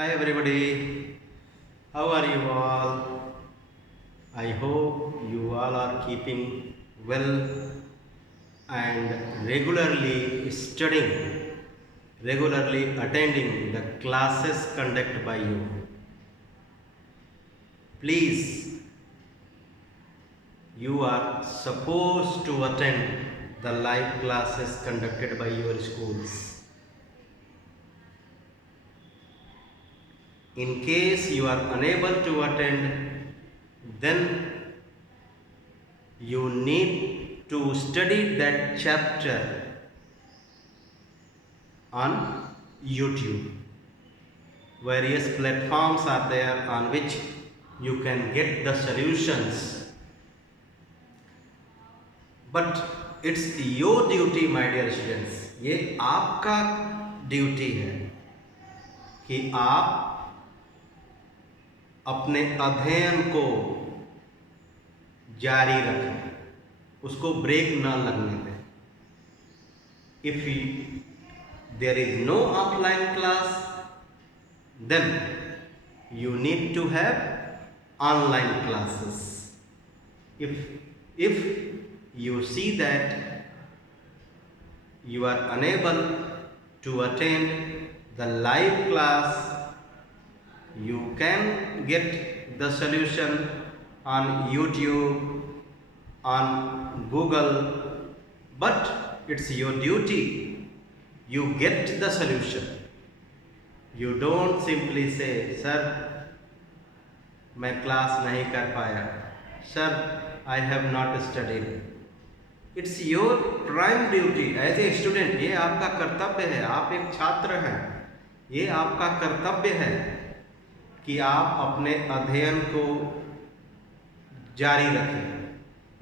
Hi everybody, how are you all? I hope you all are keeping well and regularly studying, regularly attending the classes conducted by you. Please, you are supposed to attend the live classes conducted by your schools. In case you are unable to attend, then you need to study that chapter on YouTube. Various platforms are there on which you can get the solutions. But it's your duty, my dear students. ये आपका ड्यूटी है कि आप अपने अध्ययन को जारी रखें, उसको ब्रेक न लगने दें. If there is no offline class, then you need to have online classes. If you see that you are unable to attend the live class, you can get the solution on YouTube, on Google, but it's your duty. You get the solution. You don't simply say, sir, मैं क्लास नहीं कर पाया, sir, I have not studied. It's your prime duty as a student. ये आपका कर्तव्य है. आप एक छात्र हैं. ये आपका कर्तव्य है कि आप अपने अध्ययन को जारी रखें.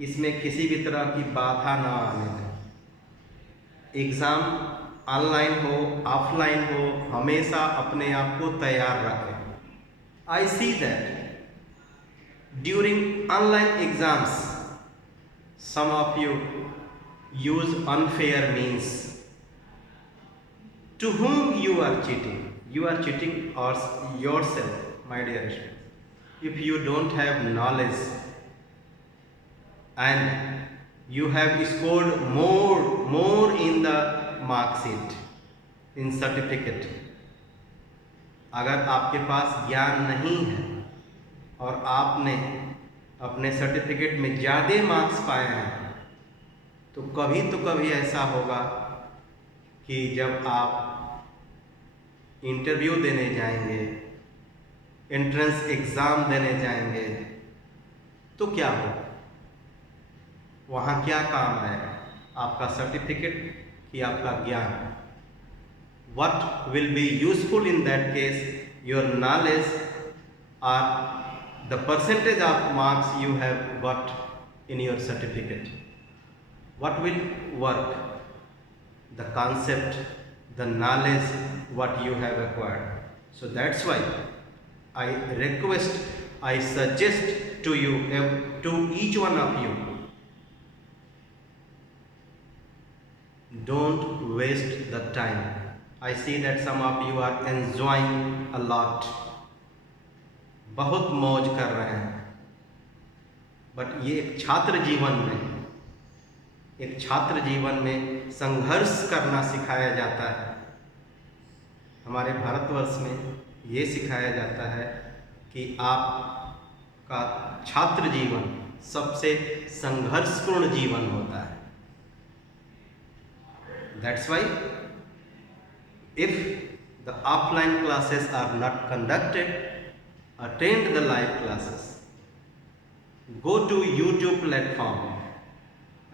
इसमें किसी भी तरह की बाधा न आने दें. एग्ज़ाम ऑनलाइन हो, ऑफलाइन हो, हमेशा अपने आप को तैयार रखें. I see that during online exams, some of you use unfair means. To whom you are cheating? You are cheating yourself, my dear students. If you don't have knowledge and you have scored more in the mark sheet, in certificate, अगर आपके पास ज्ञान नहीं है और आपने अपने सर्टिफिकेट में ज़्यादा मार्क्स पाए हैं, तो कभी ऐसा होगा कि जब आप इंटरव्यू देने जाएंगे, एंट्रेंस एग्ज़ाम देने जाएंगे, तो क्या होगा? वहाँ क्या काम आएगा? आपका सर्टिफिकेट कि आपका ज्ञान? What will be useful in that case? Your knowledge or the percentage of marks you have got in your certificate. What will work? The concept, the knowledge, what you have acquired. So that's why I request, I suggest to you, to each one of you, don't waste the time. I see that some of you are enjoying a lot. बहुत मौज कर रहे हैं. बट ये एक छात्र जीवन में संघर्ष करना सिखाया जाता है. हमारे भारतवर्ष में ये सिखाया जाता है कि आपका छात्र जीवन सबसे संघर्षपूर्ण जीवन होता है. That's why if the offline classes are not conducted, attend the live classes. Go to YouTube platform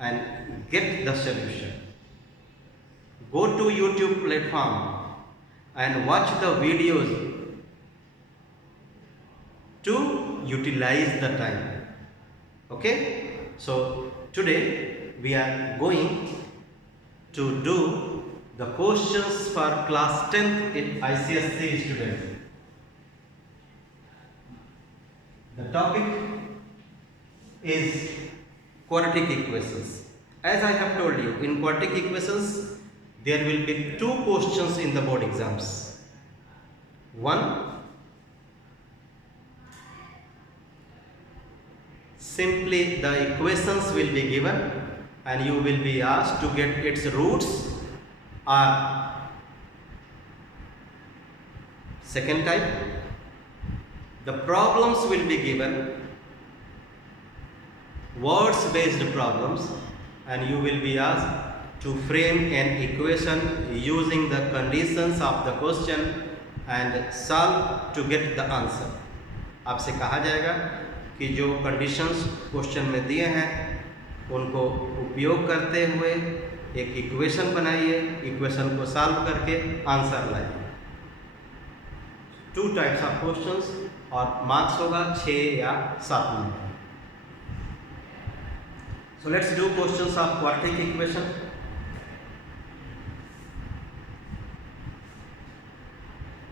and get the solution. Go to YouTube platform and watch the videos to utilize the time. Okay? So today we are going to do the questions for class 10th in ICSE students. The topic is quadratic equations. As I have told you, in quadratic equations there will be two questions in the board exams. One simply the equations will be given and you will be asked to get its roots. Or second type, the problems will be given, words based problems, and you will be asked to frame an equation using the conditions of the question and solve to get the answer. आपसे कहा जाएगा कि जो conditions question में दिए हैं उनको उपयोग करते हुए एक इक्वेशन बनाइए, इक्वेशन को सॉल्व करके आंसर लाइए। 2 टाइप्स ऑफ क्वेश्चंस और मार्क्स होगा 6 या 7 number. So let's do questions of quadratic equation.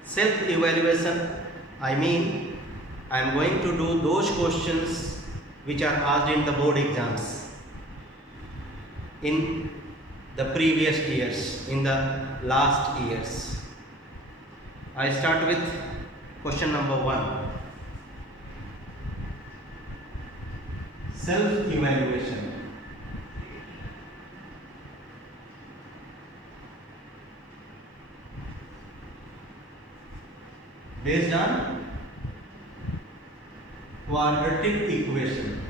Self evaluation, I mean I am going to do those questions which are asked in the board exams in the previous years, in the last years. I start with question number 1. Self evaluation. Based on quadratic equation.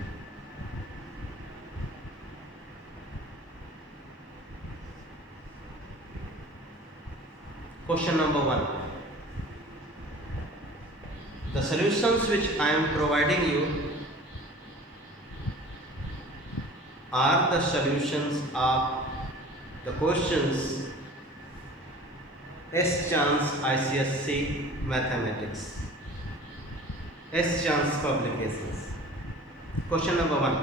Question number 1. The solutions which I am providing you are the solutions of the questions S Chance ICSC Mathematics, S Chance Publications. Question number 1.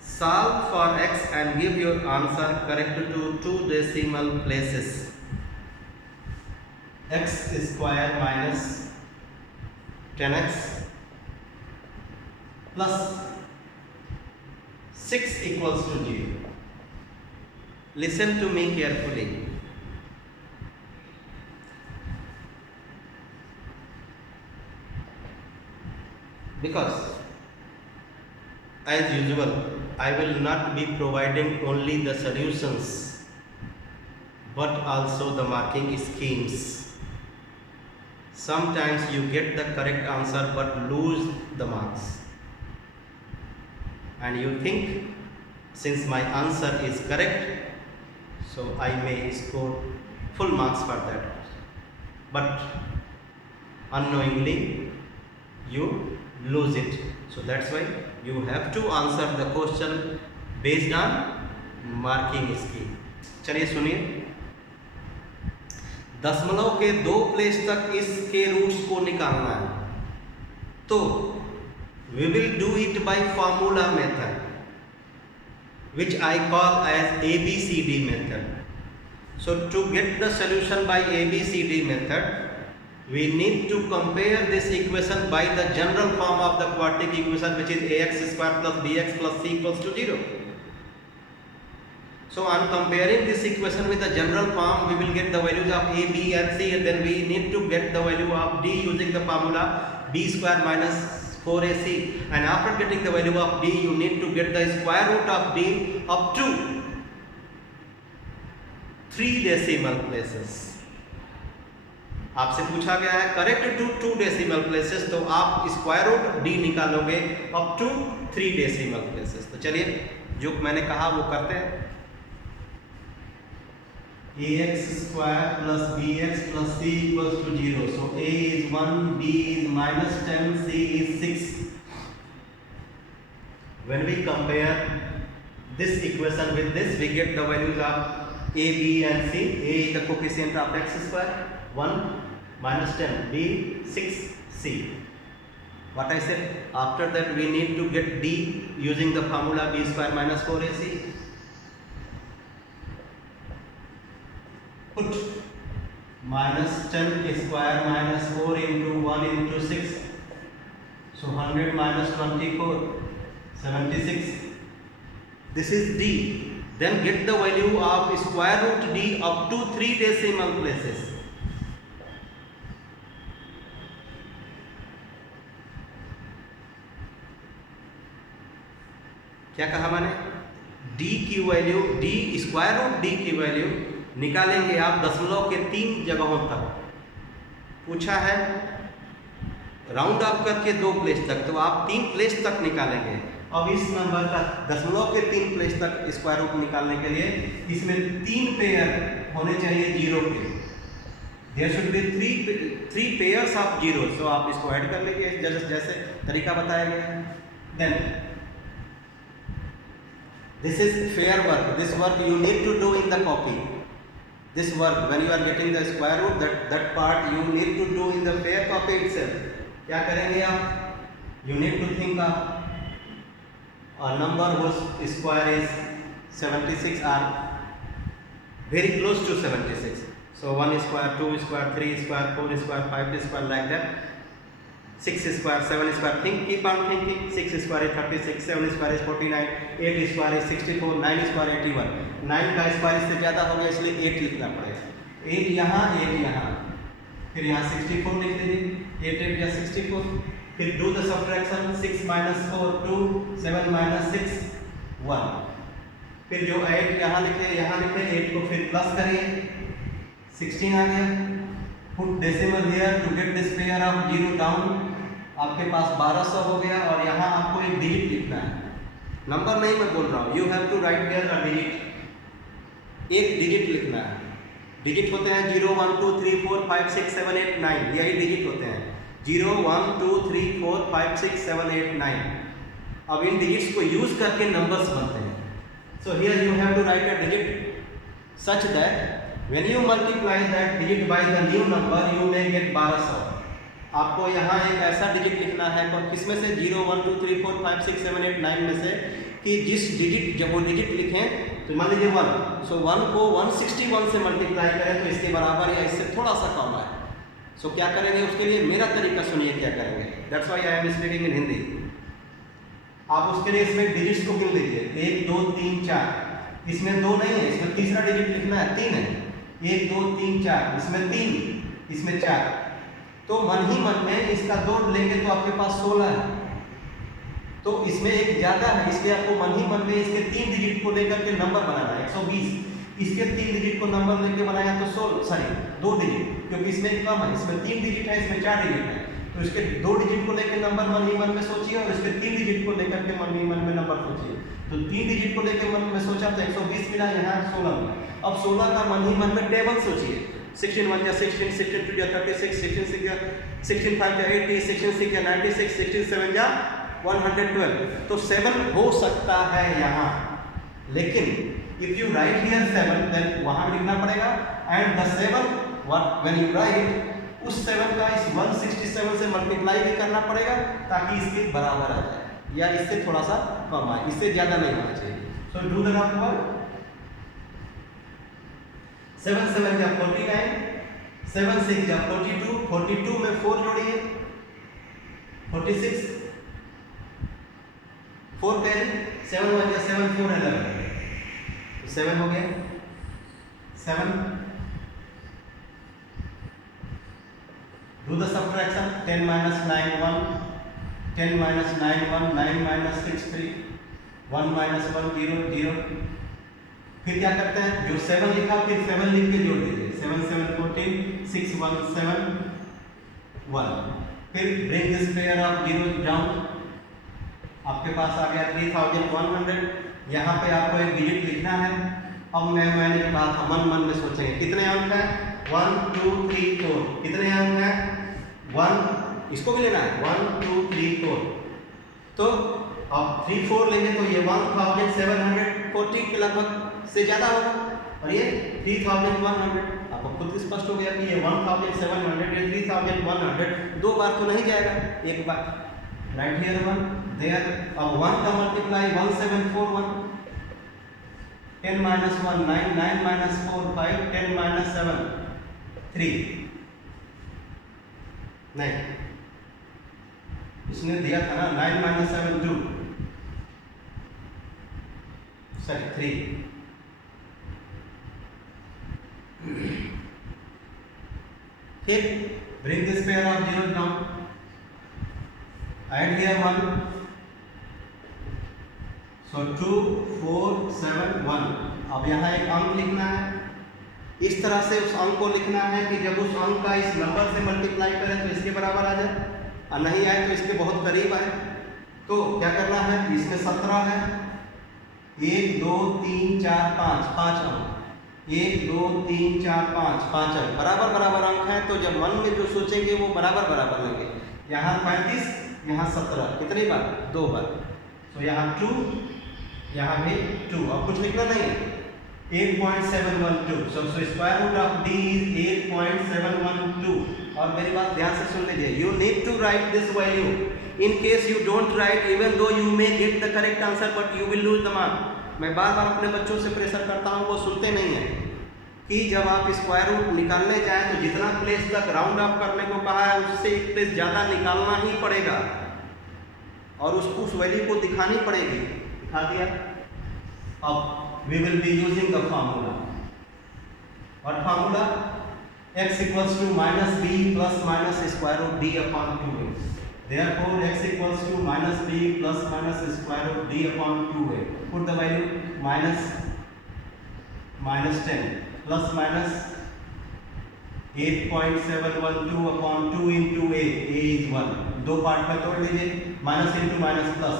Solve for x and give your answer correct to 2 decimal places. X square minus 10x plus 6 equals to 0. Listen to me carefully. Because as usual I will not be providing only the solutions but also the marking schemes. Sometimes you get the correct answer but lose the marks, and you think since my answer is correct so I may score full marks for that, but unknowingly you lose it. So that's why you have to answer the question based on marking scheme. चलिए सुनिए, दशमलव के 2 place तक इसके रूट्स को निकालना है, तो we will do it by formula method which I call as ABCD method. So to get the solution by ABCD method, we need to compare this equation by the general form of the quadratic equation, which is ax square plus bx plus c equals to 0. So on comparing this equation with the general form, we will get the values of a, b and c, and then we need to get the value of d using the formula b square minus 4ac, and after getting the value of d you need to get the square root of d up to 3 decimal places. आपसे पूछा गया है correct to 2 decimal places, तो आप square root D निकालोगे up to 3 decimal places. तो चलिए जो मैंने कहा वो करते हैं। ax square plus bx plus c equals to 0. So a is 1, b is minus 10, c is 6. When we compare this equation with this, we get the values of a, b and c. A is the coefficient of x square 1 minus 10, b 6, c. What I said, after that we need to get d using the formula b square minus 4ac. Put minus 10 square minus 4 into 1 into 6. So 100 minus 24, 76. This is d. Then get the value of square root d up to 3 decimal places. क्या कहा मैंने? D की value, D square root D की value निकालेंगे आप दशमलव के 3 जगहों तक। पूछा है राउंड अप करके 2 प्लेस तक, तो आप 3 प्लेस तक निकालेंगे। अब इस नंबर का दशमलव के 3 प्लेस तक स्क्वायर रूट निकालने के लिए इसमें 3 पेयर होने चाहिए जीरो के। There should be 3 pairs of zero. So आप इसको ऐड कर लेंगे जैसे तरीका बताया गया है। Then this is fair work, this work you need to do in the copy. This work when you are getting the square root, that part you need to do in the fair copy itself. क्या करेंगे आप? You need to think of a number whose square is 76 or very close to 76. So 1 square, 2 square, 3 square, 4 square, 5 square, like that. 6 square, 7 square. Keep on thinking. 6 square is 36, 7 square is 49, 8 square is 64, 9 square 81. 9 का स्क्वायर इससे ज़्यादा हो गया इसलिए 8 लिखना पड़ेगा। 8 यहाँ, 8 यहाँ, फिर यहाँ 64 लिख दीजिए। 8 8 या 64। फिर डू द सब्ट्रैक्शन। 6 minus 4 2, 7 minus 6 1। फिर जो 8 यहाँ लिखे, यहाँ लिखे, 8 को फिर प्लस करिए, 16 आ गया। Put decimal here to get this pair of zero down. आपके पास 1200 हो गया और यहाँ आपको एक डिजिट लिखना है। नंबर नहीं मैं बोल रहा हूँ, you have to write here a digit. एक डिजिट लिखना है। डिजिट होते हैं 0 1 2 3 4 5 6 7 8 9, यही डिजिट होते हैं। 0 1 2 3 4 5 6 7 8 9। अब इन डिजिट्स को यूज करके नंबर्स बनते हैं। So here you have to write a digit such that when you multiply that digit by the new number you may get 1200। आपको यहाँ एक ऐसा डिजिट लिखना है और किसमें से 0 1 2 3 4 5 6 7 8 9 में से कि जिस डिजिट, जब वो डिजिट लिखें तो मान लीजिए 1, सो 1 को 161 से मल्टीप्लाई करें तो इसके बराबर या इससे थोड़ा सा कम है। सो क्या करेंगे उसके लिए? मेरा तरीका सुनिए क्या करेंगे। That's why I am speaking in Hindi. आप उसके लिए इसमें डिजिट्स को गिन लीजिए, 1 2 3 4। इसमें 2 नहीं है, इसमें तीसरा डिजिट लिखना है, 3 है। 1 2 3 4, इसमें 3, इसमें 4। तो मन ही मन में इसका 2 लेंगे तो आपके पास 16 है, तो इसमें एक ज़्यादा है, इसलिए आपको मन ही मन में इसके 3 डिजिट को लेकर के नंबर बनाना है 120। इसके 3 डिजिट को नंबर लेके बनाया तो 2 डिजिट, क्योंकि इसमें कम है, इसमें 3 डिजिट है, इसमें 4 डिजिट है, तो इसके 2 डिजिट को लेकर नंबर मन ही मन में सोचिए और इसके 3 डिजिट को लेकर के मन ही मन में नंबर सोचिए। तो 3 डिजिट को लेकर मन में सोचा तो 120 मिला, यहाँ 16 मिला। अब 16 का मन ही मन में टेबल सोचिए। 16 1 या 16, 16 2 या 36, 16 6 या 16 5 या 80, 16 6 या 96, 16 7 या 112। तो 7 हो सकता है यहाँ, लेकिन if you write here 7 then वहाँ लिखना पड़ेगा and the 7 when you write उस 7 का इस 167 से मल्टीप्लाई भी करना पड़ेगा ताकि इसके बराबर आ जाए या इससे थोड़ा सा कम आए, इससे ज़्यादा नहीं होना चाहिए। So do the number. 7 7 या 49, 7 6 या 42, 42 में 4 जोड़िए 46, 4 10, 7 1 या 7 4 11, तो 7 हो गया। 7 do the subtraction। 10 minus 9 1, 10 minus 9 1, 9 minus 6 3, 1 minus 1 0 0। फिर क्या करते हैं, जो 7 लिखा फिर 7 लिख के जोड़ दीजिए। 7 7 14, 6 1 7 1। फिर bring this pair of zeros down। आपके पास आ गया 3100। यहाँ पे आपको एक डिजिट लिखना है। अब मैंने जो कहा था मन मन में सोचेंगे कितने अंक है, 1 2 3 4। कितने अंक है? 1, इसको भी लेना है 1 2 3 4। तो अब 3 4 लेंगे तो ये 1740 के लगभग से ज़्यादा होगा और ये 3100। आपको खुद स्पष्ट हो गया कि ये 1700 ये 3100 दो बार तो नहीं जाएगा, एक बार। राइट हियर 1 देयर। अब 1 का मल्टीप्लाई 1741, 10 minus 1 9, 9 minus 4 5, 10 minus 7 3। नहीं, इसने दिया था ना 9 minus 7 2, सॉरी 3। फिर bring this pair of zeros down, add here 1, सो 2 4 7 1। अब यहाँ एक अंक लिखना है, इस तरह से उस अंक को लिखना है कि जब उस अंक का इस नंबर से मल्टीप्लाई करें तो इसके बराबर आ जाए, और नहीं आए तो इसके बहुत करीब आए। तो क्या करना है, इसमें 17 है, 1 2 3 4 5 5 अंक, 1 2 3 4 5 5 अंक, बराबर बराबर अंक है। तो जब मन में जो सोचेंगे वो बराबर बराबर लेंगे। यहाँ 35, यहाँ 17, कितनी बार, 2 बार। तो यहाँ 2, यहाँ भी 2, अब कुछ लिखना नहीं है। 8.712, so square root of d is 8.712। और मेरी बात ध्यान से सुन लीजिए, you need to write this value. In case you don't write, even though you may get the correct answer, but you will lose the mark. मैं बार बार अपने बच्चों से प्रेशर करता हूँ, वो सुनते नहीं हैं कि जब आप स्क्वायर रूट निकालने जाएं तो जितना प्लेस तक राउंड अप करने को कहा है उससे एक प्लेस ज़्यादा निकालना ही पड़ेगा, और उसको उस वैल्यू को दिखानी पड़ेगी। दिखा दिया। अब we will be using the formula. What formula? X equals to minus b plus minus square root d upon 2a. Therefore, x equals to minus b plus minus square root d upon 2a. Put the value minus 10 plus minus 8.712 upon 2 into a. A is 1. दो पार्ट में तोड़ लीजिए, minus into minus plus.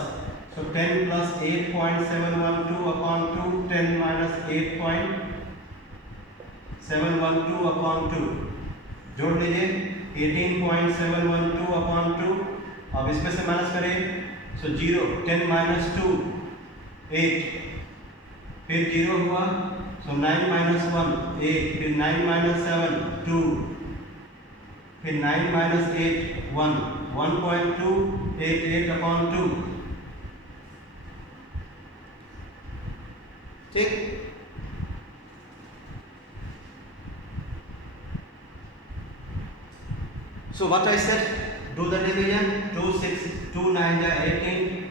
So 10 plus 8.712 upon 2, 10 minus 8.712 upon 2, जोड़ लीजिए 18.712 upon 2। अब इसमें से माइनस करें, so 0, 10 minus 2 8, फिर 0 हुआ, so 9 minus 1 8, फिर 9 minus 7 2, फिर 9 minus 8 1, 1.288 upon 2। ठीक। So what I said, do the division, 2 6 2 9 ja 18,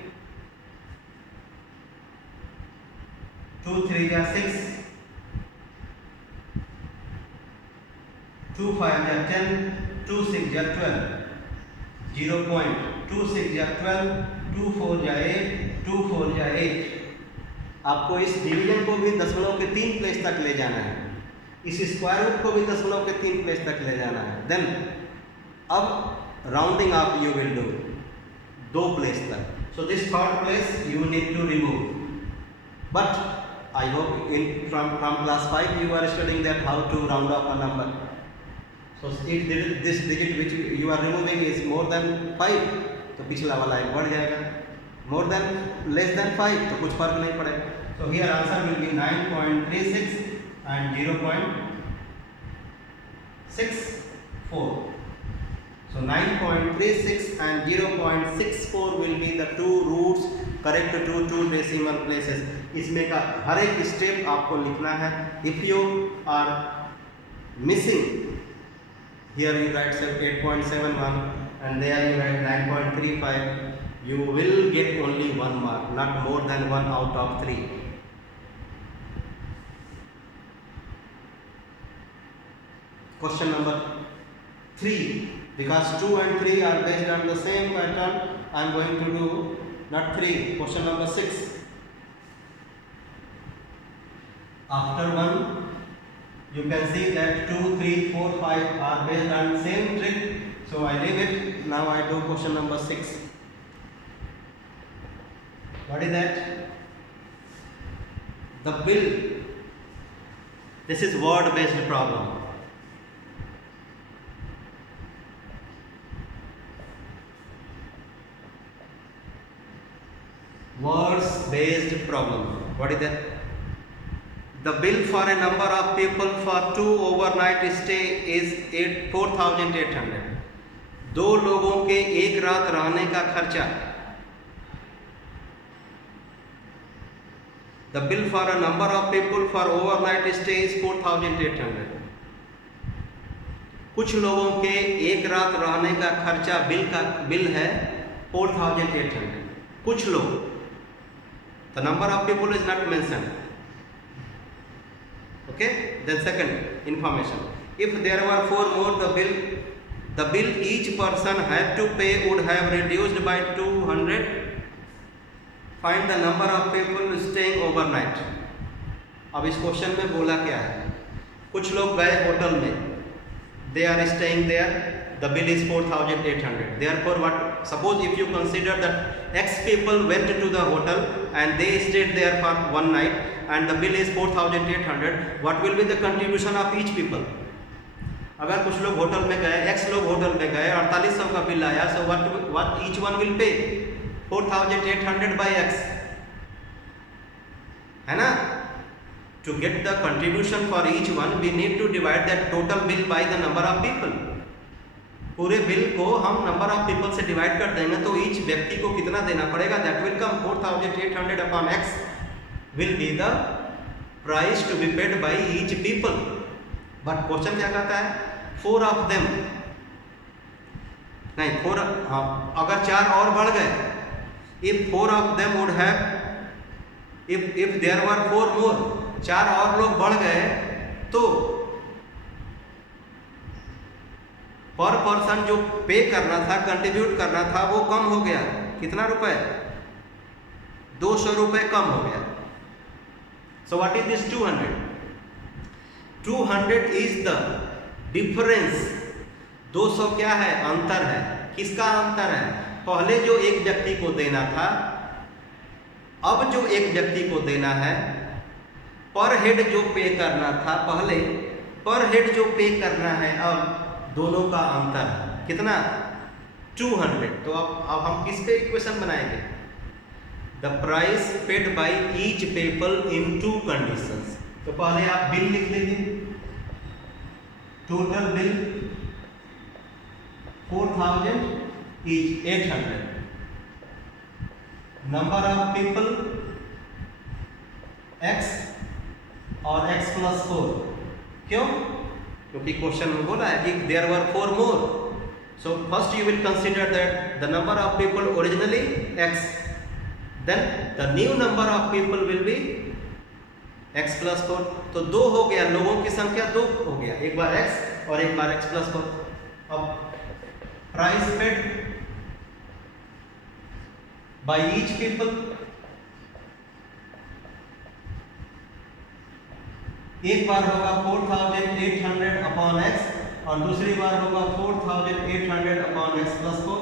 2 3 ja 6, 2 5 ja 10, 2 6 ja 12, 0.26 ja 12, 2 4 ja 8, 2 4 ja 8। आपको इस डिवीजन को भी दशमलव के 3 प्लेस तक ले जाना है, इस स्क्वायर रूट को भी दशमलव के 3 प्लेस तक ले जाना है। देन अब राउंडिंग आप यू विल डू 2 प्लेस तक। So this third place you need to remove, but I hope in from class 5 you are studying that how to round up a number. So if this digit which you are removing is more than 5, तो पिछला वाला एक बढ़ जाएगा, more than less than 5 तो कुछ फर्क नहीं पड़ेगा। So here answer will be 9.36 and 0.64। So 9.36 and 0.64 will be the two roots correct to two decimal places. इसमें का हर एक स्टेप आपको लिखना है। If you are missing, here you write 8.71 and there you write 9.35, you will get only 1 mark, not more than 1 out of 3. Question number 3, because 2 and 3 are based on the same pattern, I am going to do not 3, question number 6. After 1, you can see that 2, 3, 4, 5 are based on same trick, so I leave it. Now I do question number 6. What is that? The bill. This is word based problem. Words based problem. What is that? The bill for a number of people for 2 overnight stay is 4,800. 2 लोगों के एक रात रहने का खर्चा। The bill for a number of people for overnight stay is 4,800. कुछ लोगों के एक रात रहने का खर्चा बिल है 4,800। कुछ लोग, the number of people is not mentioned. Okay, then second information, if there were 4 more, the bill each person had to pay would have reduced by 200 find the number of people staying overnight. अब इस क्वेश्चन में बोला क्या है, कुछ लोग गए hotel में, they are staying there, the bill is 4,800. Therefore, what, suppose if you consider that X people went to the hotel and they stayed there for one night and the bill is 4,800, what will be the contribution of each people? अगर कुछ लोग होटल में गए, X लोग होटल में गए, 4800 का बिल आया, so what each one will pay? 4,800 by X, है ना? To get the contribution for each one, we need to divide that total bill by the number of people. पूरे बिल को हम नंबर ऑफ पीपल से divide कर देंगे तो each व्यक्ति को कितना देना पड़ेगा, that will come 4,800 upon x will be the price to be paid by each people. But question क्या कहता है, 4 ऑफ देम, नहीं 4, हाँ अगर 4 और बढ़ गए, if 4 of them would have, if there were 4 more, 4 और लोग बढ़ गए तो पर पर्सन जो पे करना था, कंट्रीब्यूट करना था, वो कम हो गया। कितना रुपए, 200 रुपए कम हो गया। So what is this 200? 200 is the difference. 200 क्या है, अंतर है। किसका अंतर है, पहले जो एक व्यक्ति को देना था, अब जो एक व्यक्ति को देना है, पर हेड जो पे करना था पहले, पर हेड जो पे करना है अब, दोनों का अंतर कितना, 200। तो अब हम किस पे इक्वेशन बनाएंगे, the price paid by each people in 2 conditions. तो पहले आप बिल लिख लीजिए, total bill 4,000 is 800, number of people x और x प्लस 4। क्यों, क्योंकि क्वेश्चन में बोला है if there were 4 more, so first you will consider that the number of people originally x, then the new number of people will be x plus 4। तो 2 हो गया, लोगों की संख्या 2 हो गया, एक बार x और एक बार x प्लस 4। अब price paid by each people, एक बार होगा 4,800 अपॉन एक्स और दूसरी बार होगा 4,800 upon x plus 4।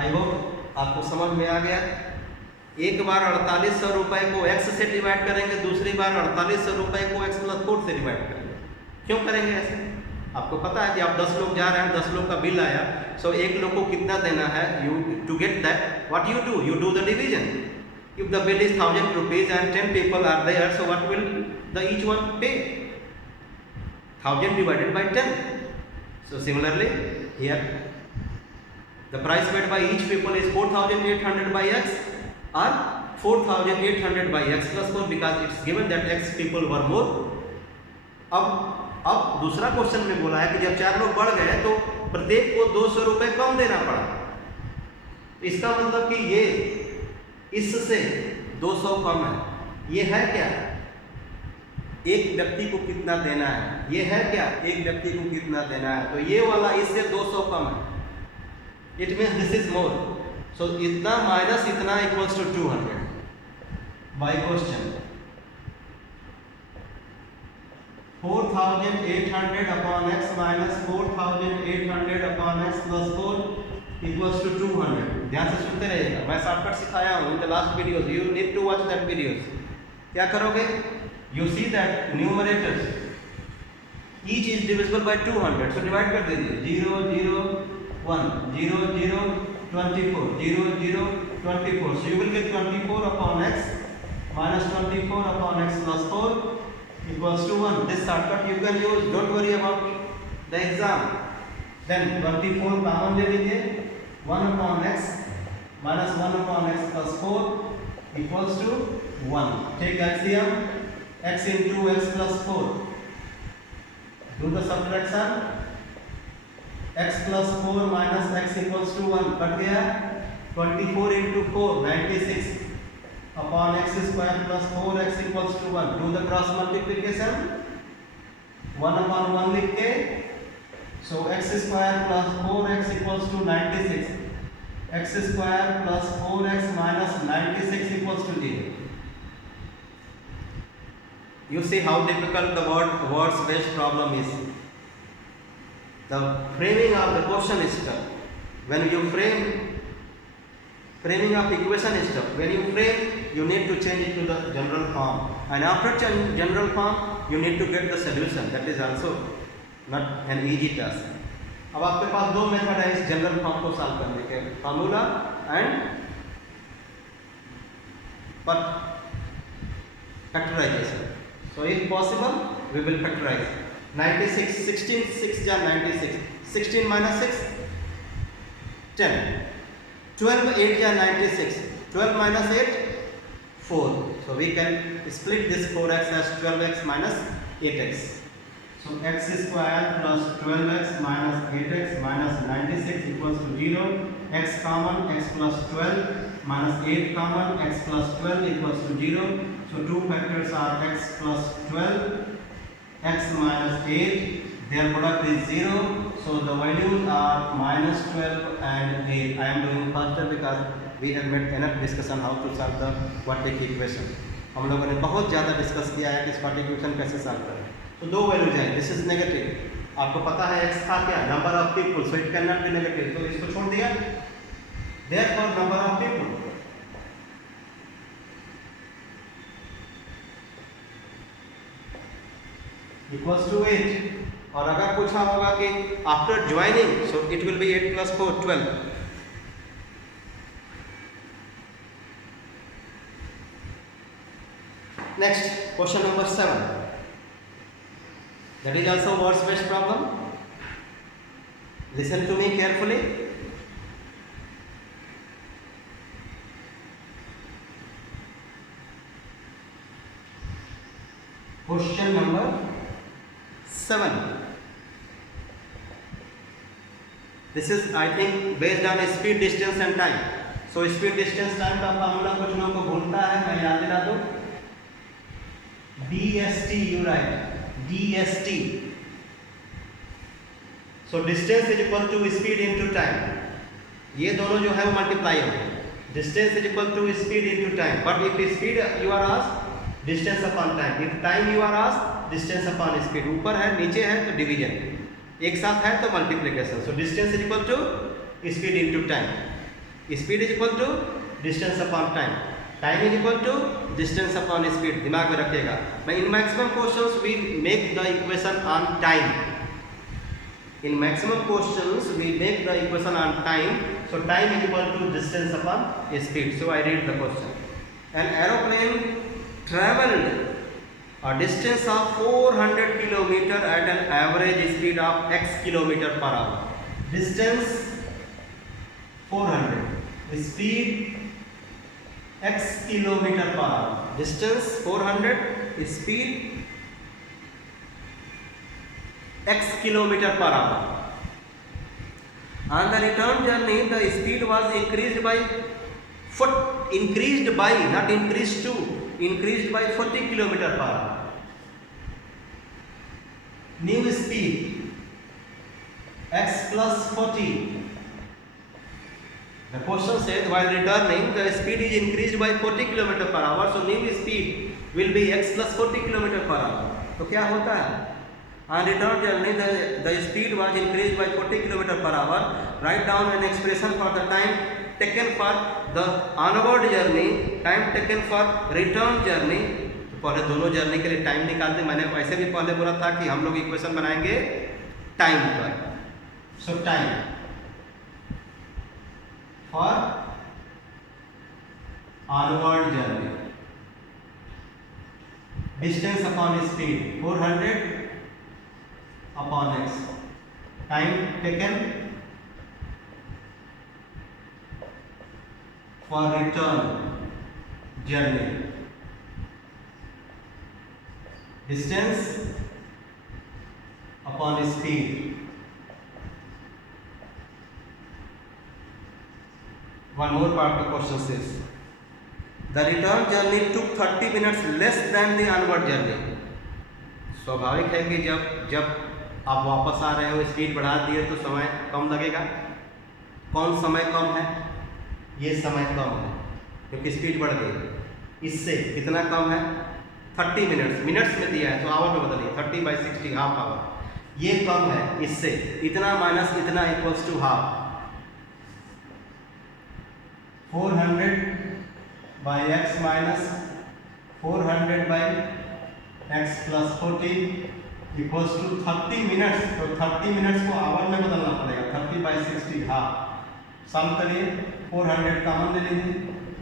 I hope आपको समझ में आ गया। एक बार 4800 रुपए को एक्स से डिवाइड करेंगे, दूसरी बार 4800 रुपए को एक्स प्लस 4 से डिवाइड करेंगे। क्यों करेंगे ऐसे, आपको पता है कि आप 10 लोग जा रहे हैं, 10 लोग का बिल आया, सो एक लोग को कितना देना है, you to get that what you do the division. If the bill is 1,000 rupees and 10 people are there, so what will the each one pay? 1,000 divided by 10. So similarly here, the price paid by each people is 4,800 by x or 4,800 by x plus 4 because it's given that x people were more. अब दूसरा क्वेश्चन में बोला है कि जब 4 लोग बढ़ गए तो प्रत्येक को 200 रुपए कम देना पड़ा। इसका मतलब कि ये इससे 200 कम है। ये है क्या, एक व्यक्ति को कितना देना है, ये है क्या, एक व्यक्ति को कितना देना है, तो ये वाला इससे 200 कम है। It means this is more, so इतना माइनस इतना equals to 200 by question. 4,800 upon x minus 4,800 upon x plus 4 equals to 200। ध्यान से सुनते रहिएगा, मैं शॉर्टकट सिखाया हूँ in the last videos, you need to watch that videos. क्या करोगे, you see that numerators each is divisible by 200, so divide कर दीजिए 0 0 1 0 0 24 0 0 24, so you will get 24 upon x minus 24 upon x plus 4 equals to 1. This shortcut you can use, don't worry about the exam. Then 24 common ले लीजिए, 1 upon x minus 1 upon x plus 4 equals to 1. Take LCM, x into x plus 4. Do the subtraction. X plus 4 minus x equals to 1. कट गया, 24 into 4 96 upon x square plus 4x equals to 1. Do the cross multiplication. 1 upon 1 लिख के, so x square plus 4x equals to 96. x square plus 4x minus 96 equals to 0. You see how difficult the words based problem is. The framing of the question is tough. When you framing of equation is tough. When you frame, you need to change it to the general form, and after general form, you need to get the solution. That is also not an easy task. अब आपके पास दो मेथड है इस general form को solve करने के, formula and factorisation. So if possible, we will factorize. 96, 16, 6 ja 96. 16 minus 6, 10. 12, 8 ja 96. 12 minus 8, 4. So we can split this 4x as 12x minus 8x. So x square plus 12x minus 8x minus 96 equals to 0. X common, x plus 12 minus 8 common, x plus 12 equals to 0. So two factors are x plus 12, x minus 8. Their product is 0. So the values are minus 12 and 8. I am doing faster because we have made enough discussion how to solve the quadratic equation. हम लोगों ने बहुत ज़्यादा डिस्कस किया है कि quadratic equation कैसे सॉल्व करें. तो दो वैल्यूज हैं. This is negative. आपको पता है x था क्या, number of people, so it can not be negative. तो इसको छोड़ दिया. Therefore number of people equals to 8. और अगर पूछा होगा कि after joining, so it will be 8 plus 4, 12. Next question number 7. That is also words based problem. Listen to me carefully. Question number 7. This is, I think, based on speed, distance and time. So speed, distance, time का फार्मूला कुछ लोगों को भूलता है, मैं याद दिला दूं. DST you write. DST. So distance is equal to speed into time. ये दोनों जो है वो मल्टीप्लाई होंगे. Distance is equal to speed into time. But if speed you are asked, distance upon time. If time you are asked, distance upon speed. ऊपर है नीचे है तो डिवीजन, एक साथ है तो multiplication. So distance is equal to speed into time. Speed is equal to distance upon time. Time is equal to distance upon speed. दिमाग में रखिएगा. In maximum questions we make the equation on time. In maximum questions we make the equation on time. So time is equal to distance upon speed. So I read the question. An aeroplane traveled a distance of 400 km at an average speed of x km per hour. Distance 400. Speed x km per hour. Distance 400. Speed x km per hour. On the return journey, the speed was increased by, not increased to, increased by 40 km per hour. New speed x plus 40. The question says while returning, the speed is increased by 40 km per hour. So new speed will be x plus 40 km per hour. तो क्या होता है? On return journey, the speed was increased by 40 km per hour. Write down an expression for the time taken for the onward journey, time taken for return journey. पहले दोनों जर्नी के लिए टाइम निकालते. मैंने वैसे भी पहले बोला था कि हम लोग इक्वेशन बनाएंगे टाइम पर. सो time for onward journey, distance upon speed 400 upon x, time taken for return journey, distance upon speed. One more part of the question says the return journey took 30 minutes less than the onward journey. स्वाभाविक है कि जब आप वापस आ रहे हो स्पीड बढ़ा दिए तो समय कम लगेगा. कौन समय कम है? ये समय कम है क्योंकि स्पीड बढ़ गई। इससे कितना कम है? 30 मिनट्स, मिनट्स में दिया है तो आवर में बदलिए, 30/60 हाफ आवर। ये कम है इससे, इतना माइनस इतना equals to half. 400/x minus 400/x plus 40 equals to 30 minutes. तो 30 मिनट्स को आवर में बदलना पड़ेगा, 30/60 हाफ। सम करिए, 400 कॉमन ले लीजिए,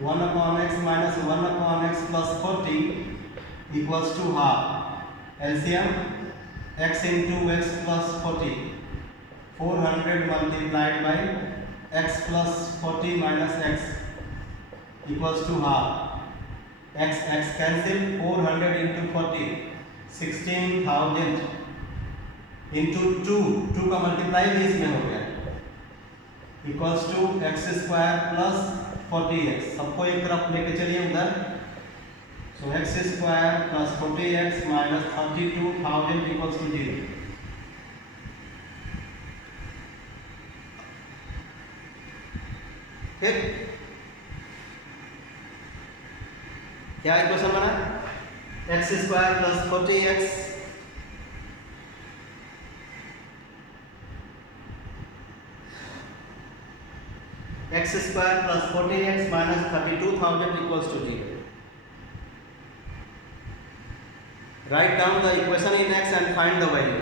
1/x minus 1/x plus 40 equals to half. LCM x into x plus 40, 400 multiplied by x plus 40 minus x equals to half. x cancel, 400 into 40 16,000 into 2 का मल्टीप्लाई भी इसमें हो गया, equals to x² plus 40x। सबको एक तरफ लेके चलिए उधर। So x² plus 40x minus 32,000 equals to 0। ठीक, क्या इक्वेशन बना? x² plus 40x x² plus 40x minus 32,000 equals to 0। Write down the equation in x and find the value.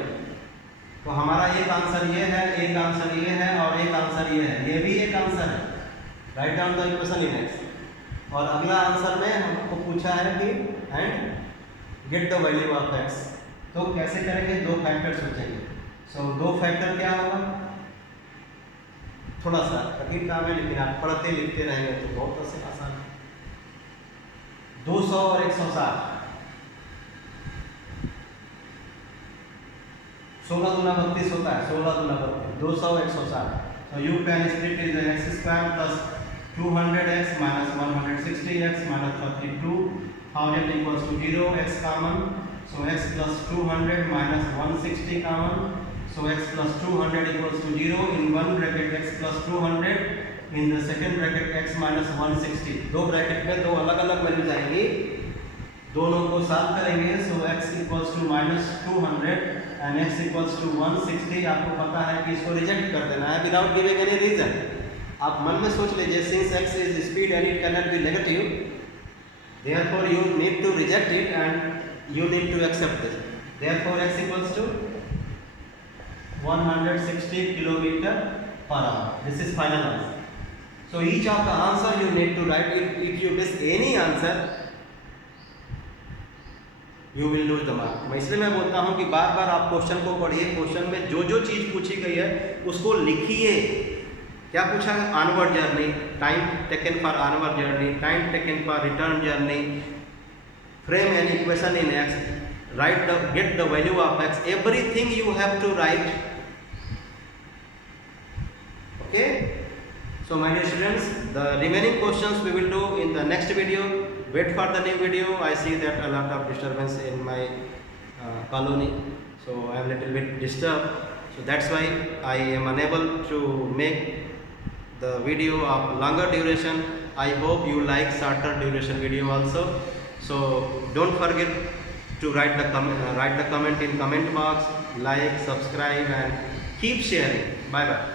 तो हमारा एक आंसर ये है, एक आंसर ये है और एक आंसर ये है, ये भी एक आंसर है। Right down the equation in x। और अगला आंसर में हमको पूछा है कि and gate the value of x। तो कैसे करेंगे? दो फैक्टर सोचेंगे। सो दो फैक्टर क्या होगा? थोड़ा सा कठिन काम है लेकिन आप पढ़ते लिखते रहेंगे तो बहुत आसान है। 200 और 160, 16 दूना 32 होता है, 16 दूना 32, 200 160। So you can split it as x² plus 200x minus 160x minus 32,000 equals to 0, x common, so x plus 200 minus 160 common, so x plus 200 equals to 0, in one bracket x plus 200, in the second bracket x minus 160। दो ब्रैकेट में दो अलग अलग वैल्यूज आएंगी, दोनों को solve करेंगे। So x equals to minus 200 and x equals to 160। आपको पता है कि इसको रिजेक्ट कर देना है विदाउट गिविंग एनी रीजन। आप मन में सोच लीजिए, since x is speed and it cannot be negative, therefore you need to reject it and you need to accept this. Therefore x equals to 160 kilometre per hour. This is final answer. So each of the answer you need to write. If you miss any answer, you will lose the mark। मैं इसलिए मैं बोलता हूँ कि बार बार आप क्वेश्चन को पढ़िए, क्वेश्चन में जो जो चीज़ पूछी गई है उसको लिखिए। क्या पूछा है? Onward journey, time taken for onward journey, time taken for return journey, frame an equation in x, write the get the value of x, everything you have to write. Okay, so my dear students, the remaining questions we will do in the next video. Wait for the new video. I see that a lot of disturbance in my colony, so I am little bit disturbed, so that's why I am unable to make the video of longer duration. I hope you like shorter duration video also, so don't forget to write the comment in comment box, like, subscribe and keep sharing. Bye bye.